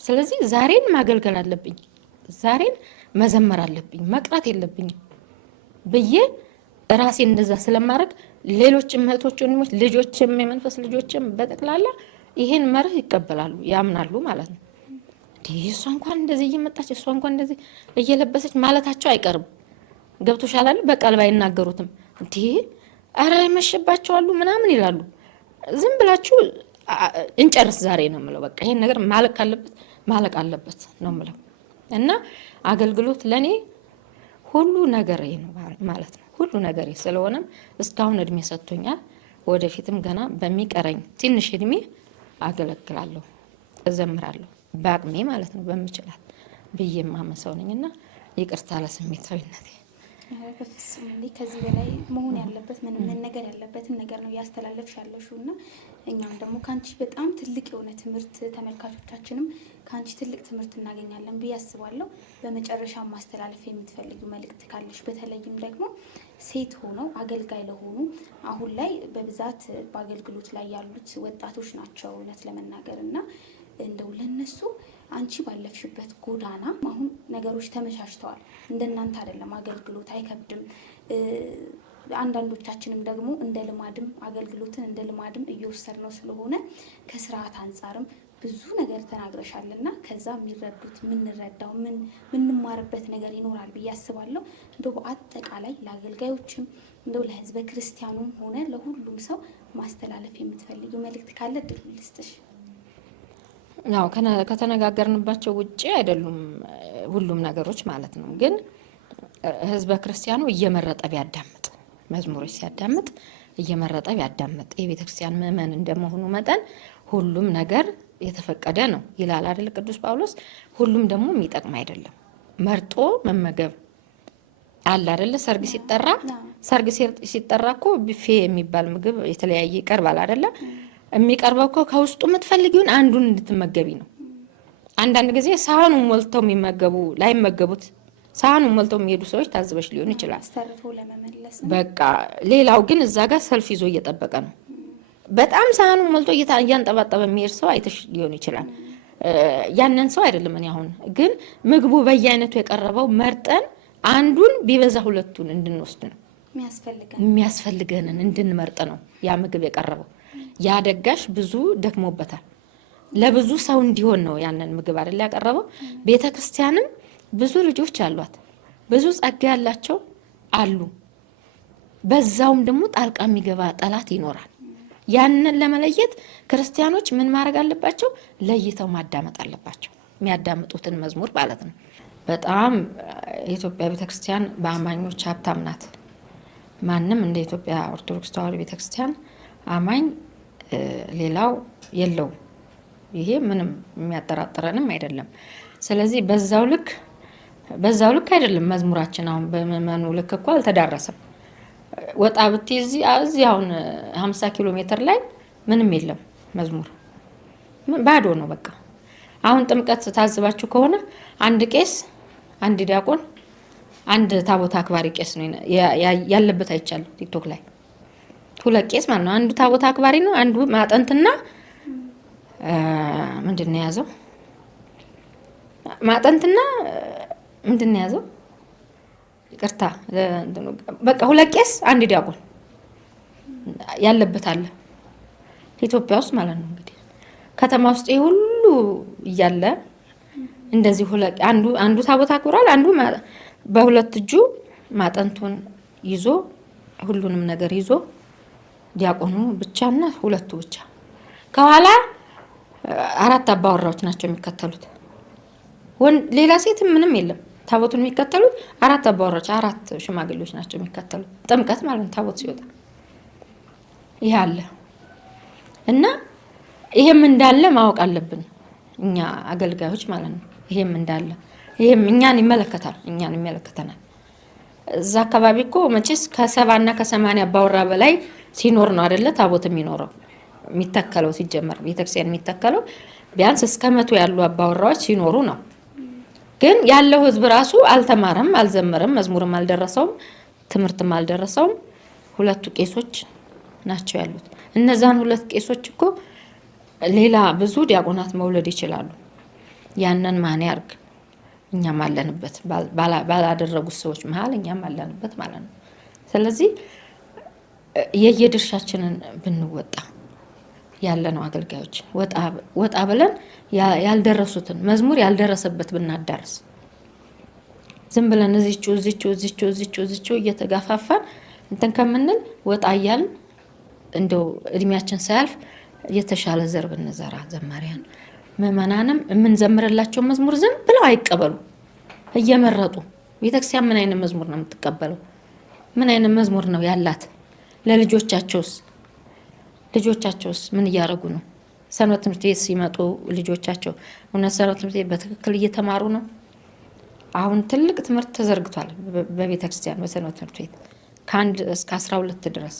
ስለዚህ ዛሬን ማገልገል አለብኝ፣ ዛሬን መዘመር አለብኝ፣ መቅራት የለብኝም ብዬ ራሴን እንደዛ ስለማድረግ ሌሎችም እህቶች ወንድሞች ልጆችም የመንፈስ ልጆችም በጠቅላላ ይሄን መርህ ይቀበላሉ፣ ያምናሉ ማለት ነው። እሷ እንኳን እንደዚህ እየመጣች እሷ እንኳን እንደዚህ እየለበሰች ማለታቸው አይቀርም። ገብቶሻል አይደል? በቃል ባይናገሩትም እንዴ ኧረ ይመሽባቸዋሉ ምናምን ይላሉ። ዝም ብላችሁ እንጨርስ ዛሬ ነው የምለው። በቃ ይሄን ነገር ማለቅ አለበት ነው የምለው። እና አገልግሎት ለኔ ሁሉ ነገሬ ነው ማለት ነው። ሁሉ ነገሬ ስለሆነም እስካሁን እድሜ ሰጥቶኛል። ወደፊትም ገና በሚቀረኝ ትንሽ እድሜ አገለግላለሁ፣ እዘምራለሁ በአቅሜ ማለት ነው በምችላት ብዬ ማመሰው ነኝና ይቅርታ ለስሜታዊነቴ። በፍጹም እንዴ ከዚህ በላይ መሆን ያለበት መነገር ያለበትን ነገር ነው ያስተላለፍሽ ያለሽውና እኛም ደግሞ ካንቺ በጣም ትልቅ የሆነ ትምህርት ተመልካቾቻችንም ካንቺ ትልቅ ትምህርት እናገኛለን ብዬ አስባለሁ። በመጨረሻ ማስተላለፍ የምትፈልጊው መልእክት ካለሽ በተለይም ደግሞ ሴት ሆነው አገልጋይ ለሆኑ አሁን ላይ በብዛት በአገልግሎት ላይ ያሉት ወጣቶች ናቸው እውነት ለመናገርና እንደው ለነሱ አንቺ ባለፍሽበት ጎዳና አሁን ነገሮች ተመቻችተዋል። እንደናንተ አይደለም፣ አገልግሎት አይከብድም። አንዳንዶቻችንም ደግሞ እንደ ልማድም አገልግሎትን እንደ ልማድም እየወሰድነው ስለሆነ ከስርዓት አንጻርም ብዙ ነገር ተናግረሻልና ከዛ የሚረዱት የምንረዳው ምንማርበት ነገር ይኖራል ብዬ አስባለሁ። እንደው በአጠቃላይ ለአገልጋዮችም እንደው ለህዝበ ክርስቲያኑም ሆነ ለሁሉም ሰው ማስተላለፍ የምትፈልጊው መልእክት ካለ እድል ልስጥሽ። ያው ከተነጋገርንባቸው ውጪ አይደሉም ሁሉም ነገሮች ማለት ነው። ግን ህዝበ ክርስቲያኑ እየመረጠ ቢያዳምጥ፣ መዝሙሮች ሲያዳምጥ እየመረጠ ቢያዳምጥ፣ የቤተ ክርስቲያን ምእመን እንደመሆኑ መጠን ሁሉም ነገር የተፈቀደ ነው ይላል አይደል ቅዱስ ጳውሎስ። ሁሉም ደግሞ የሚጠቅም አይደለም። መርጦ መመገብ አለ አይደል? ሰርግ ሲጠራ እኮ ቢፌ የሚባል ምግብ የተለያየ ይቀርባል አይደል? የሚቀርበው እኮ ከውስጡ የምትፈልጊውን አንዱን እንድትመገቢ ነው። አንዳንድ ጊዜ ሳህኑን ሞልተው የሚመገቡ ላይመገቡት ሳህኑን ሞልተው የሚሄዱ ሰዎች ታዝበሽ ሊሆን ይችላል። አስተርፎ ለመመለስ በቃ ሌላው ግን እዛ ጋር ሰልፍ ይዞ እየጠበቀ ነው። በጣም ሳህኑ ሞልቶ እያንጠባጠበ የሚሄድ ሰው አይተሽ ሊሆን ይችላል። ያንን ሰው አይደለም። እኔ አሁን ግን ምግቡ በየአይነቱ የቀረበው መርጠን አንዱን ቢበዛ ሁለቱን እንድንወስድ ነው የሚያስፈልገንን እንድንመርጥ ነው ያ ምግብ የቀረበው። ያ ደጋሽ ብዙ ደክሞበታል። ለብዙ ሰው እንዲሆን ነው ያንን ምግብ አይደል ያቀረበው። ቤተ ክርስቲያንም ብዙ ልጆች አሏት፣ ብዙ ጸጋ ያላቸው አሉ። በዛውም ደግሞ ጣልቃ የሚገባ ጠላት ይኖራል። ያንን ለመለየት ክርስቲያኖች ምን ማድረግ አለባቸው? ለይተው ማዳመጥ አለባቸው፣ የሚያዳምጡትን መዝሙር ማለት ነው። በጣም የኢትዮጵያ ቤተክርስቲያን በአማኞች ሀብታም ናት። ማንም እንደ ኢትዮጵያ ኦርቶዶክስ ተዋሕዶ ቤተክርስቲያን አማኝ ሌላው የለውም። ይሄ ምንም የሚያጠራጥረንም አይደለም። ስለዚህ በዛው ልክ አይደለም መዝሙራችን። አሁን በምእመኑ ልክ እኮ አልተዳረሰም። ወጣ ብትይ እዚህ አሁን 50 ኪሎ ሜትር ላይ ምንም የለም መዝሙር፣ ባዶ ነው በቃ። አሁን ጥምቀት ታዝባችሁ ከሆነ አንድ ቄስ፣ አንድ ዲያቆን፣ አንድ ታቦት አክባሪ ቄስ ነው ያለበት አይቻለሁ ቲክቶክ ላይ። 2 ቄስ ማለት ነው። አንዱ ታቦት አክባሪ ነው፣ አንዱ ማጠንትና ምንድን ነው የያዘው? ማጠንትና ምንድን ነው የያዘው? ይቅርታ በቃ 2 ቄስ፣ አንድ ዲያቆን ያለበት አለ ኢትዮጵያ ውስጥ ማለት ነው። እንግዲህ ከተማ ውስጥ ይሄ ሁሉ እያለ እንደዚህ አንዱ ታቦት አክብሯል፣ አንዱ በ2 እጁ ማጠንቱን ይዞ ሁሉንም ነገር ይዞ ዲያቆኑ ብቻና 2ቱ ብቻ ከኋላ 4 አባወራዎች ናቸው የሚከተሉት። ሌላ ሴትም ምንም የለም። ታቦቱን የሚከተሉት 4 አባወራዎች፣ 4 ሽማግሌዎች ናቸው የሚከተሉት። ጥምቀት ማለት ነው ታቦት ሲወጣ ይህ አለ እና ይሄም እንዳለ ማወቅ አለብን እኛ አገልጋዮች ማለት ነው። ይሄም እንዳለ ይሄም እኛን ይመለከተናል። እዛ አካባቢ እኮ መቼስ ከ70 እና ከ80 አባወራ በላይ ሲኖር ነው አይደለ ታቦት የሚተከለው። ሲጀመር ቤተክርስቲያን የሚተከለው ቢያንስ እስከ 100 ያሉ አባወራዎች ሲኖሩ ነው። ግን ያለው ህዝብ ራሱ አልተማረም፣ አልዘመረም፣ መዝሙርም አልደረሰውም፣ ትምህርትም አልደረሰውም። 2 ቄሶች ናቸው ያሉት። እነዛን 2 ቄሶች እኮ ሌላ ብዙ ዲያቆናት መውለድ ይችላሉ። ያንን ማን ያርግ? እኛም አለንበት፣ ባላደረጉት ሰዎች መሀል እኛም አለንበት ማለት ነው። ስለዚህ የየድርሻችንን ብንወጣ ያለ ነው አገልጋዮች ወጣ ብለን ያልደረሱትን መዝሙር ያልደረሰበት ብናዳርስ፣ ዝም ብለን እዚቹ እየተጋፋፋን እንትን ከምንል ወጣ እያልን እንደው እድሜያችን ሳያልፍ የተሻለ ዘር ብንዘራ ዘማሪያን ምእመናንም የምንዘምርላቸው መዝሙር ዝም ብለው አይቀበሉ። እየመረጡ ቤተክርስቲያን ምን አይነት መዝሙር ነው የምትቀበለው? ምን አይነት መዝሙር ነው ያላት? ልጆቻቸውስ ምን እያደረጉ ነው? ሰንበት ትምህርት ቤት ሲመጡ ልጆቻቸው እውነት ሰንበት ትምህርት ቤት በትክክል እየተማሩ ነው? አሁን ትልቅ ትምህርት ተዘርግቷል በቤተክርስቲያን በሰንበት ትምህርት ቤት ከ1 እስከ 12 ድረስ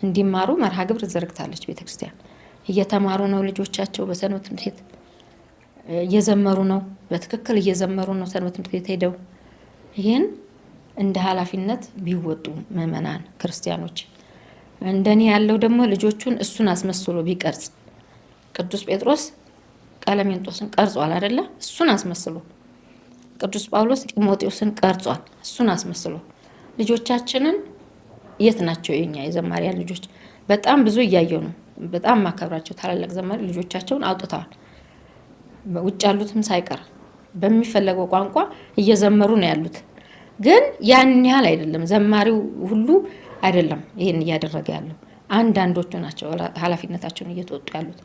እንዲማሩ መርሃ ግብር ዘርግታለች ቤተክርስቲያን። እየተማሩ ነው ልጆቻቸው በሰንበት ትምህርት ቤት እየዘመሩ ነው፣ በትክክል እየዘመሩ ነው ሰንበት ትምህርት ቤት ሄደው። ይህን እንደ ኃላፊነት ቢወጡ ምእመናን ክርስቲያኖች። እንደኔ ያለው ደግሞ ልጆቹን እሱን አስመስሎ ቢቀርጽ። ቅዱስ ጴጥሮስ ቀለሜንጦስን ቀርጿል አይደለ? እሱን አስመስሎ። ቅዱስ ጳውሎስ ጢሞቴዎስን ቀርጿል፣ እሱን አስመስሎ። ልጆቻችንን የት ናቸው? የኛ የዘማሪያን ልጆች በጣም ብዙ እያየው ነው። በጣም ማከብራቸው ታላላቅ ዘማሪ ልጆቻቸውን አውጥተዋል። ውጭ ያሉትም ሳይቀር በሚፈለገው ቋንቋ እየዘመሩ ነው ያሉት። ግን ያን ያህል አይደለም፣ ዘማሪው ሁሉ አይደለም ይሄን እያደረገ ያለው። አንዳንዶቹ ናቸው ኃላፊነታቸውን እየተወጡ ያሉት።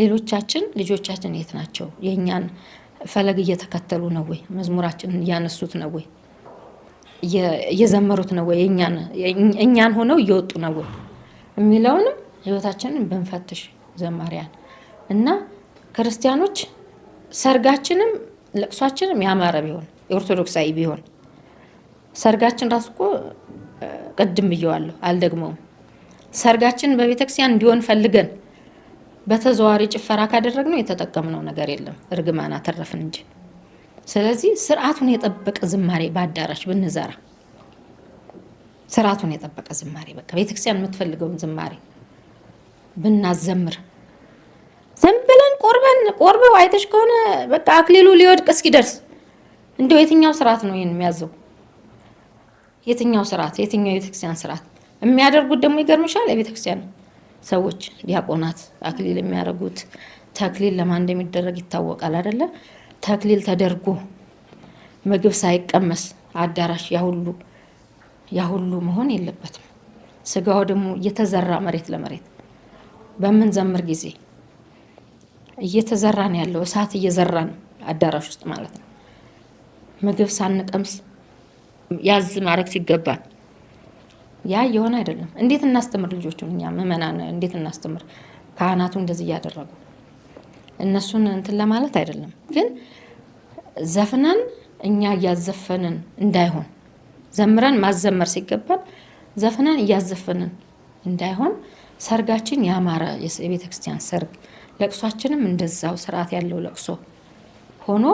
ልጆቻችን የት ናቸው? የእኛን ፈለግ እየተከተሉ ነው ወይ? መዝሙራችንን እያነሱት ነው ወይ? እየዘመሩት ነው ወይ? እኛን ሆነው እየወጡ ነው ወይ የሚለውንም ህይወታችንን ብንፈትሽ ዘማሪያን እና ክርስቲያኖች፣ ሰርጋችንም ለቅሷችንም ያማረ ቢሆን የኦርቶዶክሳዊ ቢሆን ሰርጋችን ራሱ እኮ ቅድም ብየዋለሁ አልደግመውም። ሰርጋችን በቤተክርስቲያን እንዲሆን ፈልገን በተዘዋዋሪ ጭፈራ ካደረግነው የተጠቀምነው ነገር የለም፣ እርግማን አተረፍን እንጂ። ስለዚህ ስርዓቱን የጠበቀ ዝማሬ በአዳራሽ ብንዘራ፣ ስርዓቱን የጠበቀ ዝማሬ በቃ ቤተክርስቲያን የምትፈልገውን ዝማሬ ብናዘምር ዝም ብለን ቆርበው አይተሽ ከሆነ በቃ አክሊሉ ሊወድቅ እስኪደርስ እንደው የትኛው ስርዓት ነው ይሄን የሚያዘው? የትኛው ስርዓት? የትኛው የቤተክርስቲያን ስርዓት? የሚያደርጉት ደግሞ ይገርምሻል፣ የቤተክርስቲያን ሰዎች ዲያቆናት አክሊል የሚያደርጉት ተክሊል ለማን እንደሚደረግ ይታወቃል አይደለ? ተክሊል ተደርጎ ምግብ ሳይቀመስ አዳራሽ ያሁሉ መሆን የለበትም። ስጋው ደግሞ እየተዘራ መሬት ለመሬት በምንዘምር ጊዜ እየተዘራን ያለው እሳት እየዘራን አዳራሽ ውስጥ ማለት ነው። ምግብ ሳንቀምስ ያዝ ማድረግ ሲገባን ያ የሆነ አይደለም። እንዴት እናስተምር ልጆቹን? እኛ ምእመናን እንዴት እናስተምር? ካህናቱ እንደዚህ እያደረጉ እነሱን እንትን ለማለት አይደለም፣ ግን ዘፍነን እኛ እያዘፈንን እንዳይሆን ዘምረን ማዘመር ሲገባን ዘፍነን እያዘፈንን እንዳይሆን ሰርጋችን ያማረ የቤተ ክርስቲያን ሰርግ፣ ለቅሷችንም እንደዛው ስርዓት ያለው ለቅሶ ሆኖ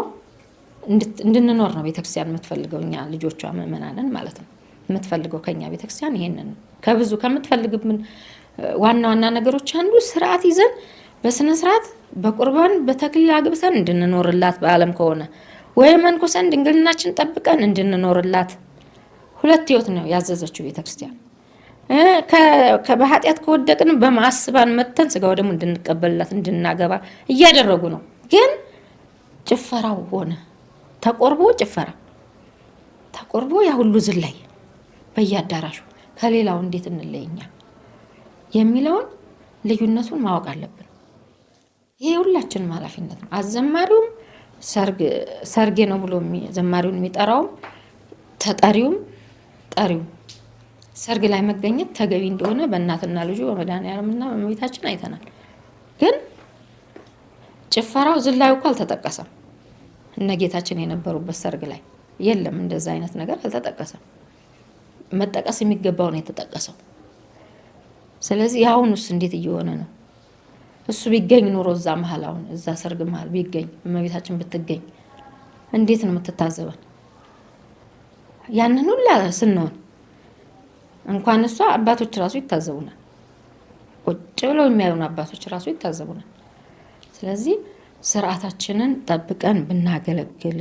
እንድንኖር ነው ቤተክርስቲያን የምትፈልገው። እኛ ልጆቿ ምእመናንን ማለት ነው የምትፈልገው ከኛ ቤተክርስቲያን ይሄንን ከብዙ ከምትፈልግብን ዋና ነገሮች አንዱ ስርዓት ይዘን በስነ ስርዓት በቁርባን በተክሊል አግብተን እንድንኖርላት በዓለም ከሆነ ወይ መንኩሰን ድንግልናችን ጠብቀን እንድንኖርላት ሁለት ህይወት ነው ያዘዘችው ቤተክርስቲያን። በኃጢአት ከወደቅን በማስባን መተን ስጋው ደግሞ እንድንቀበልላት እንድናገባ እያደረጉ ነው። ግን ጭፈራው ሆነ ተቆርቦ ጭፈራ ተቆርቦ ያ ሁሉ ዝላይ በየአዳራሹ ከሌላው እንዴት እንለየኛ የሚለውን ልዩነቱን ማወቅ አለብን። ይሄ ሁላችንም ኃላፊነት ነው። አዘማሪውም ሰርጌ ነው ብሎ ዘማሪውን የሚጠራውም ተጠሪውም ጠሪውም ሰርግ ላይ መገኘት ተገቢ እንደሆነ በእናትና ልጁ በመድኃኔዓለምና በእመቤታችን አይተናል። ግን ጭፈራው ዝላዩ እኮ አልተጠቀሰም። እነ ጌታችን የነበሩበት ሰርግ ላይ የለም፣ እንደዛ አይነት ነገር አልተጠቀሰም። መጠቀስ የሚገባው ነው የተጠቀሰው። ስለዚህ አሁንስ እንዴት እየሆነ ነው? እሱ ቢገኝ ኖሮ እዛ መሀል አሁን እዛ ሰርግ መሀል ቢገኝ እመቤታችን ብትገኝ እንዴት ነው የምትታዘበን? ያንን ሁላ ስንሆን እንኳን እሷ አባቶች ራሱ ይታዘቡናል። ቁጭ ብለው የሚያዩን አባቶች ራሱ ይታዘቡናል። ስለዚህ ስርዓታችንን ጠብቀን ብናገለግል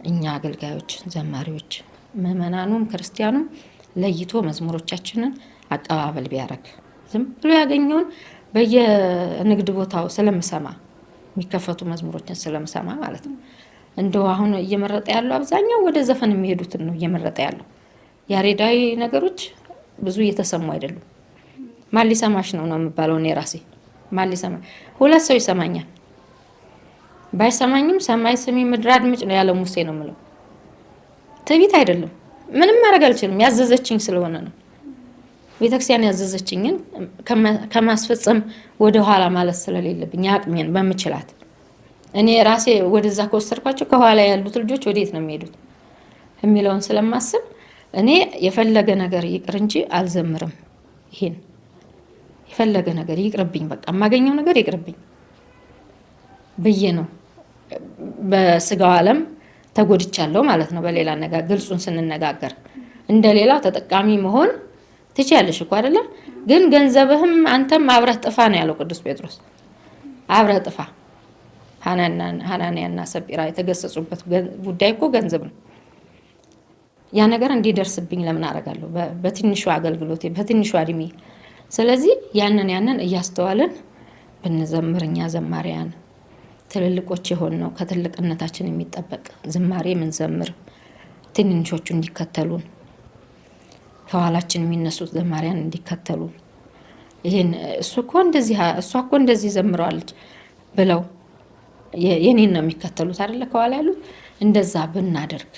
እኛ አገልጋዮች፣ ዘማሪዎች፣ ምእመናኑም ክርስቲያኑም ለይቶ መዝሙሮቻችንን አቀባበል ቢያደርግ ዝም ብሎ ያገኘውን በየንግድ ቦታው ስለምሰማ የሚከፈቱ መዝሙሮችን ስለምሰማ ማለት ነው እንደው አሁን እየመረጠ ያለው አብዛኛው ወደ ዘፈን የሚሄዱትን ነው እየመረጠ ያለው። ያሬዳዊ ነገሮች ብዙ እየተሰሙ አይደሉም። ማን ሊሰማሽ ነው የምባለው እኔ ራሴ። ማን ሊሰማ? ሁለት ሰው ይሰማኛል። ባይሰማኝም ሰማይ ስሚ ምድር አድምጭ ነው ያለው ሙሴ ነው የምለው። ትዕቢት አይደለም። ምንም ማድረግ አልችልም፣ ያዘዘችኝ ስለሆነ ነው። ቤተክርስቲያን ያዘዘችኝን ከማስፈጸም ወደ ኋላ ማለት ስለሌለብኝ አቅሜን በምችላት እኔ ራሴ ወደዛ ከወሰድኳቸው ከኋላ ያሉት ልጆች ወዴት ነው የሚሄዱት የሚለውን ስለማስብ እኔ የፈለገ ነገር ይቅር እንጂ አልዘምርም። ይሄን የፈለገ ነገር ይቅርብኝ፣ በቃ የማገኘው ነገር ይቅርብኝ ብዬ ነው። በስጋው ዓለም ተጎድቻለሁ ማለት ነው። በሌላ ነገር ግልጹን ስንነጋገር እንደሌላው ተጠቃሚ መሆን ትችያለሽ እኮ አይደለ? ግን ገንዘብህም አንተም አብረህ ጥፋ ነው ያለው ቅዱስ ጴጥሮስ። አብረህ ጥፋ። ሐናንያና ሰጲራ የተገሰጹበት ጉዳይ እኮ ገንዘብ ነው። ያ ነገር እንዲደርስብኝ ለምን አደርጋለሁ? በትንሹ አገልግሎቴ በትንሹ እድሜ። ስለዚህ ያንን እያስተዋልን ብንዘምር እኛ ዘማሪያን ትልልቆች የሆን ነው ከትልቅነታችን የሚጠበቅ ዝማሬ ምንዘምር ትንንሾቹ እንዲከተሉን ከኋላችን የሚነሱት ዘማሪያን እንዲከተሉን ይሄን እሷ እኮ እንደዚህ ዘምረዋለች ብለው የኔን ነው የሚከተሉት አይደለ? ከኋላ ያሉት እንደዛ ብናደርግ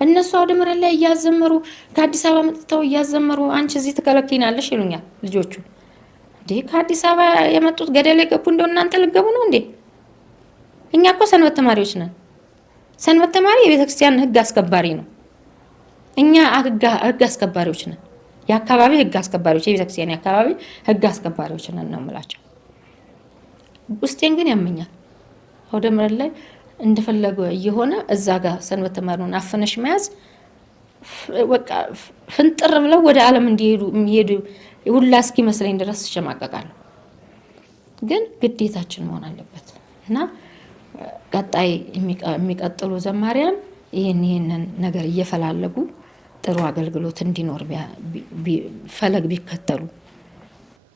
እነሱ አውደ ምሕረት ላይ እያዘመሩ ከአዲስ አበባ መጥተው እያዘመሩ አንቺ እዚህ ትከለኪናለሽ ይሉኛል ልጆቹ። እንዴ ከአዲስ አበባ የመጡት ገደል የገቡ እንደው እናንተ ልገቡ ነው እንዴ? እኛ እኮ ሰንበት ተማሪዎች ነን። ሰንበት ተማሪ የቤተክርስቲያን ሕግ አስከባሪ ነው። እኛ ሕግ አስከባሪዎች ነን። የአካባቢ ሕግ አስከባሪዎች፣ የቤተክርስቲያን የአካባቢ ሕግ አስከባሪዎች ነን ነው የምላቸው። ውስጤን ግን ያመኛል። አውደ ምሕረት ላይ እንደፈለገ እየሆነ እዛ ጋር ሰንበት ተማሪውን አፈነሽ መያዝ በቃ ፍንጥር ብለው ወደ ዓለም እንዲሄዱ የሚሄዱ ሁላ እስኪመስለኝ ድረስ እሸማቀቃለሁ። ግን ግዴታችን መሆን አለበት እና ቀጣይ የሚቀጥሉ ዘማሪያን ይህንን ነገር እየፈላለጉ ጥሩ አገልግሎት እንዲኖር ፈለግ ቢከተሉ።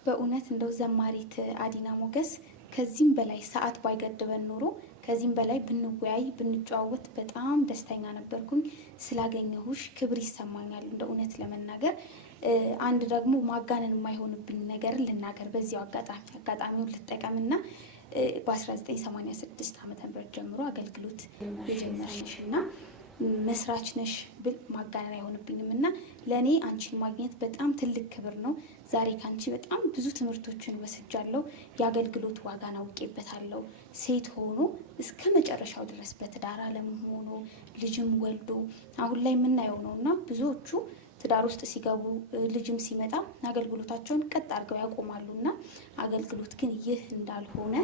በእውነት እንደው ዘማሪት አዲና ሞገስ ከዚህም በላይ ሰዓት ባይገድበን ኖሮ ከዚህም በላይ ብንወያይ ብንጨዋወት በጣም ደስተኛ ነበርኩኝ። ስላገኘሁሽ ክብር ይሰማኛል። እንደ እውነት ለመናገር አንድ ደግሞ ማጋነን የማይሆንብኝ ነገር ልናገር። በዚያው አጋጣሚውን ልጠቀምና በ1986 ዓ.ም ጀምሮ አገልግሎት የጀመረሽ እና መስራች ነሽ ብል ማጋነን አይሆንብኝም እና ለእኔ አንቺን ማግኘት በጣም ትልቅ ክብር ነው። ዛሬ ከአንቺ በጣም ብዙ ትምህርቶችን ወስጃለሁ። የአገልግሎት ዋጋን አውቄበታለሁ። ሴት ሆኖ እስከ መጨረሻው ድረስ በትዳር ዓለም ሆኖ ልጅም ወልዶ አሁን ላይ የምናየው ነው እና ብዙዎቹ ትዳር ውስጥ ሲገቡ ልጅም ሲመጣ አገልግሎታቸውን ቀጥ አድርገው ያቆማሉ እና አገልግሎት ግን ይህ እንዳልሆነ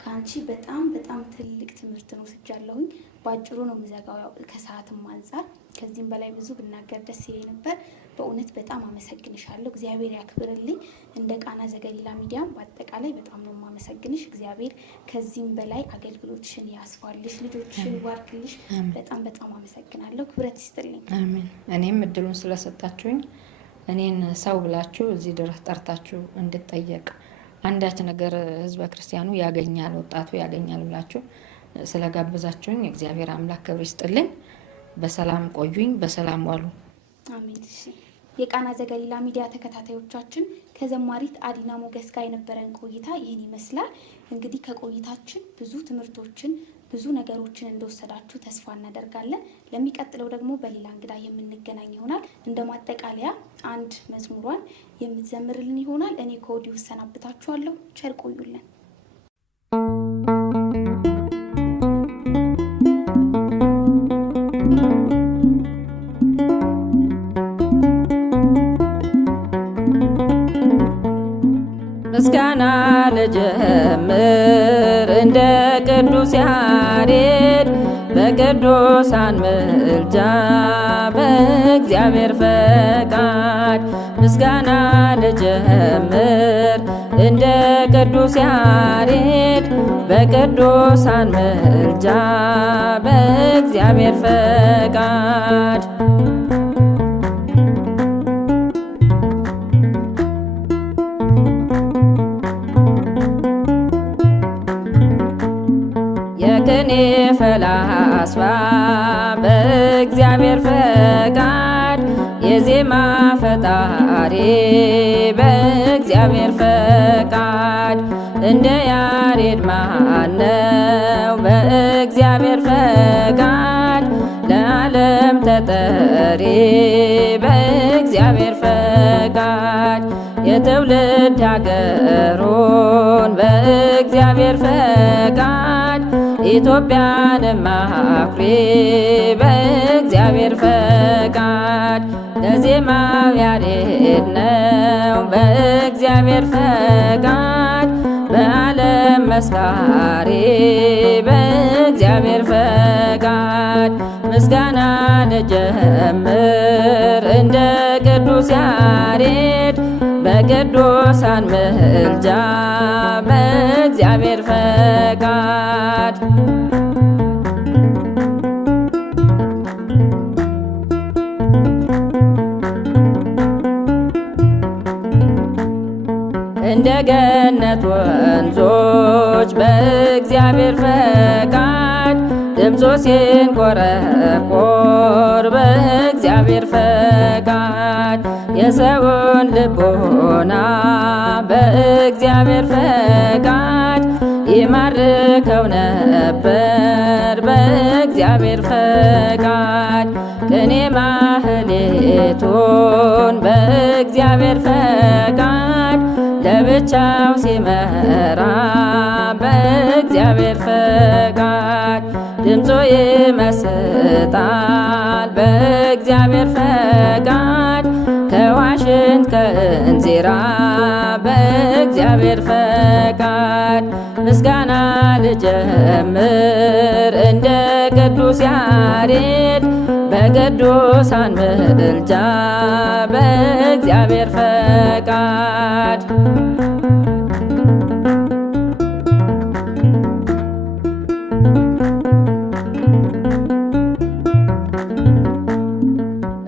ከአንቺ በጣም በጣም ትልቅ ትምህርትን ወስጃለሁኝ። በአጭሩ ነው የምዘጋው ከሰዓትም አንጻር። ከዚህም በላይ ብዙ ብናገር ደስ ይለኝ ነበር። በእውነት በጣም አመሰግንሻለሁ። እግዚአብሔር ያክብርልኝ። እንደ ቃና ዘገሊላ ሚዲያም በአጠቃላይ በጣም ነው የማመሰግንሽ። እግዚአብሔር ከዚህም በላይ አገልግሎትሽን ያስፋልሽ፣ ልጆችሽን ይባርክልሽ። በጣም በጣም አመሰግናለሁ። ክብረት ይስጥልኝ። አሜን። እኔም እድሉን ስለሰጣችሁኝ እኔን ሰው ብላችሁ እዚህ ድረስ ጠርታችሁ እንድጠየቅ አንዳች ነገር ህዝበ ክርስቲያኑ ያገኛል፣ ወጣቱ ያገኛል ብላችሁ ስለጋበዛችሁኝ እግዚአብሔር አምላክ ክብር ይስጥልኝ። በሰላም ቆዩኝ፣ በሰላም ዋሉ። አሜን። እሺ የቃና ዘገሊላ ሚዲያ ተከታታዮቻችን ከዘማሪት አዲና ሞገስ ጋር የነበረን ቆይታ ይህን ይመስላል። እንግዲህ ከቆይታችን ብዙ ትምህርቶችን ብዙ ነገሮችን እንደወሰዳችሁ ተስፋ እናደርጋለን። ለሚቀጥለው ደግሞ በሌላ እንግዳ የምንገናኝ ይሆናል። እንደ ማጠቃለያ አንድ መዝሙሯን የምትዘምርልን ይሆናል። እኔ ከወዲሁ እሰናብታችኋለሁ። ቸር ቆዩልን። ምስጋና ልጀምር እንደ ቅዱስ ያሬድ በቅዱሳን ምልጃ በእግዚአብሔር ፈቃድ። ምስጋና ልጀምር እንደ ቅዱስ ያሬድ በቅዱሳን ምልጃ በእግዚአብሔር ፈቃድ። የቅኔ ፈላስፋ በእግዚአብሔር ፈቃድ የዜማ ፈጣሪ በእግዚአብሔር ፈቃድ። እንደ ያሬድ ማነው በእግዚአብሔር ፈቃድ ለዓለም ተጠሪ በእግዚአብሔር ፈቃድ። የትውልድ ሀገሩን በእግዚአብሔር ፈቃድ ኢትዮጵያንም አኩሪ በእግዚአብሔር ፈቃድ። ለዜማው ያሬድ ነው በእግዚአብሔር ፈቃድ በዓለም መስካሪ በእግዚአብሔር ፈቃድ። ምስጋና ልጀምር እንደ ቅዱስ ያሬድ በቅዱሳን ምልጃ በእግዚአብሔር ፈቃድ። እንደ ገነት ወንዞች በእግዚአብሔር ፈቃድ ድምፆ ሲንቆረቆር በእግዚአብሔር ፈቃድ። የሰውን ልቦና በእግዚአብሔር ፈቃድ ይማርከው ነበር በእግዚአብሔር ፈቃድ። ቅኔ ማህሌቱን በእግዚአብሔር ፈቃድ ለብቻው ሲመራ በእግዚአብሔር ፈቃድ። ድምፆ ይመስጣል በእግዚአብሔር ፈቃድ ከዋሽንት ከእንዚራ በእግዚአብሔር ፈቃድ። ምስጋና ልጀምር እንደ ቅዱስ ያሬድ በቅዱሳን ምልጃ በእግዚአብሔር ፈቃድ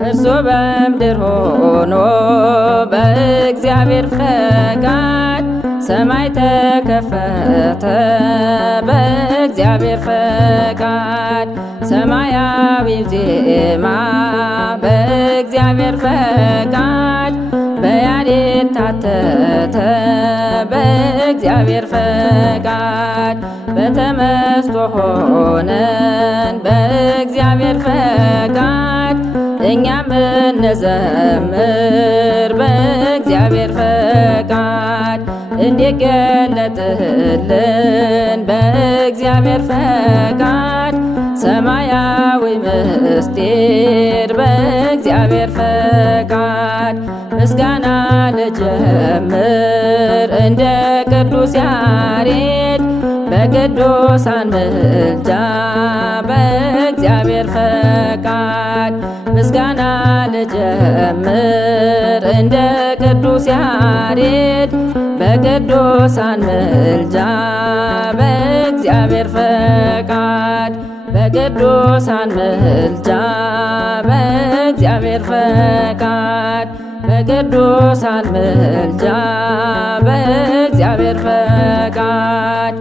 እርሱ በምድር ሆኖ በእግዚአብሔር ፈቃድ ሰማይ ተከፈተ በእግዚአብሔር ፈቃድ ሰማያዊ ዜማ በእግዚአብሔር ፈቃድ በያሬድ ታተተ በእግዚአብሔር ፈቃድ በተመስጦ ሆነን በእግዚአብሔር ፈቃድ እኛም እንዘምር በእግዚአብሔር ፈቃድ እንዲገለጥልን በእግዚአብሔር ፈቃድ ሰማያዊ ምስጢር በእግዚአብሔር ፈቃድ ምስጋና ልጀምር እንደ ቅዱስ ያሬድ በቅዱሳን ምልጃ በእግዚአብሔር ፈቃድ ምስጋና ልጀምር እንደ ቅዱስ ያሬድ በቅዱሳን ምልጃ በእግዚአብሔር ፈቃድ በቅዱሳን ምልጃ በእግዚአብሔር ፈቃድ በቅዱሳን ምልጃ በእግዚአብሔር ፈቃድ